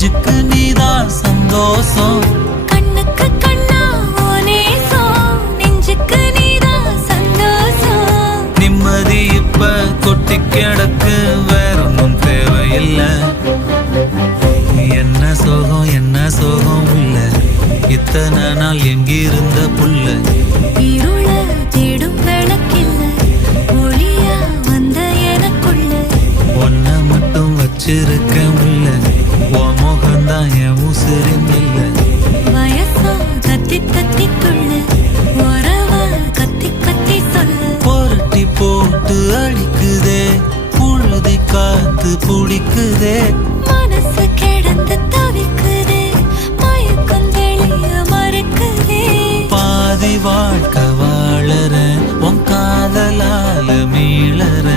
நெஞ்சுக்கு நீதான் சந்தோஷம். கண்ணுக்கு கண்ணா நேசம், நெஞ்சுக்கு நீதான் சந்தோஷம். நிம்மதி இப்ப கொட்டி கிடக்கு, வேற ஒன்றும் தேவையில்லை. என்ன சோகம் என்ன சோகம் உள்ள, இத்தனை நாள் எங்கிருந்த புள்ள. இருள தேடும் விளக்கில்ல, ஒளியா வந்த எனக்குள்ள. ஒன்ன மட்டும் வச்சிருக்க முல்ல, உன் முகம்தான் என் உசிரின் இல்ல. வயசா தத்தி தத்தி துள்ள, உறவா கத்தி கத்தி சொல்ல. புரட்டி போட்டு அடிக்குதே, புழுதி காத்து புடிக்குதே. மனசு கிடந்து தவிக்குதே, மயக்கம் தெளிய மறக்குதே. பாதி வாழ்க்கை வாழற, உன் காதலால மீளற.